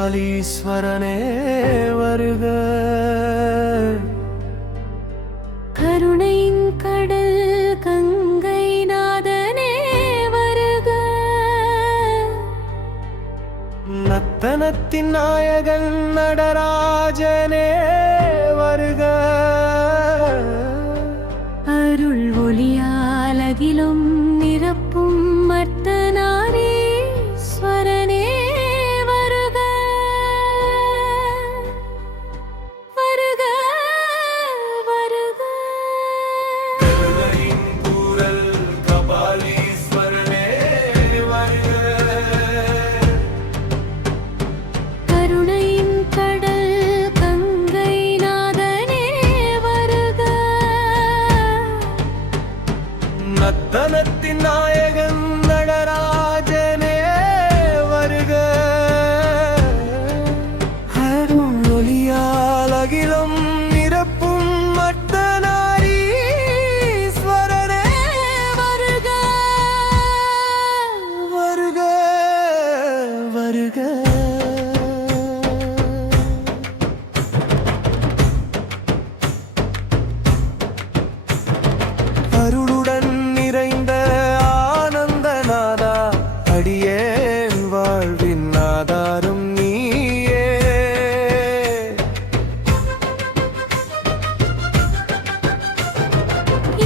கபாலீஸ்வரனே வருக. கருணையின் கடல் கங்கை நாதனே வருக. நத்தனத்தின் நாயகன் நடராஜனே வருக. அருள் ஒளியால் அகிலும் நிரப்பும் அர்த்தநாரீஸ்வரனே வருக. வருக வருக. கருணையின் கூறல் கபாலீஸ்வரனே வருக. கருணையின் கடல் கங்கை நாதனே வருக. நத்தனத்தின் நாயகன் நடராஜனே வருக. அருள் ஒளியால் அகிலம் நிரப்பும் அர்த்தநாரீஸ்வரனே வருக. வருக வருக. அருளுடன் நிறைந்த ஆனந்தநாதா, அடியேன் வாழ்வின் ஆதாரம் நீயே.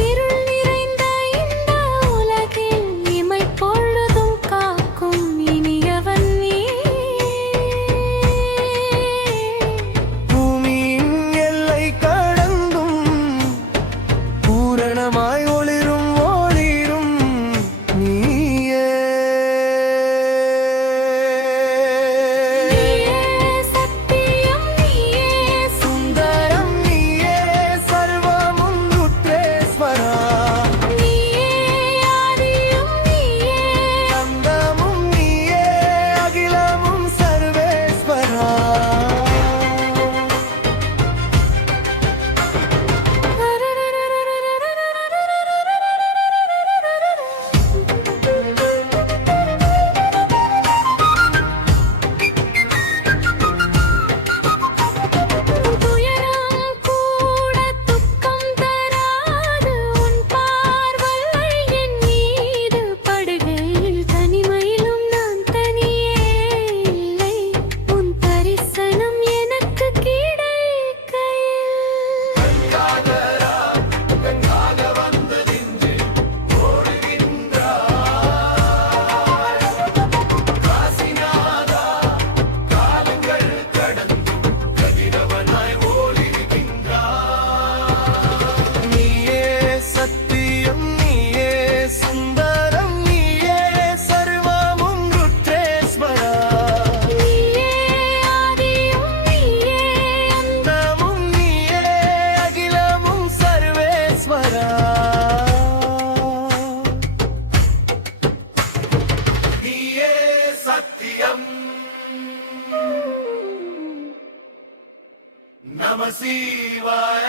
இருள் நிறைந்த இந்த உலகில் இமைப்பொழுதும் காக்கும் இனியவன் நீ. பூமியின் எல்லை கடந்தும் பூரணமாய் ஒளிரும் ஒளிரும் நீயே. நீயே சத்தியம், நீயே சுந்தரம் நீயே, சர்வமும் ருத்ரேஸ்வரா. நீயே ஆதியும், நீயே அந்தமும் நீயே, அகிலமும் சர்வேஸ்வரா. துயரம் கூட துக்கம் தராது உன் பார்வை என் மீது படுகையில் தனிமையிலும் நான் தனியே இல்லை. உன் தரிசனம் எனக்கு கிடைக்கையில் நீயே சத்தியம், நீயே சுந்தரம், நீயே சர்வமும் ருத்ரேஸ்வரா. நீயே ஆதியும், நீயே அந்தமும் நீயே, அகிலமும் சர்வேஸ்வரா. நீயே சத்தியம். நம சிவாய.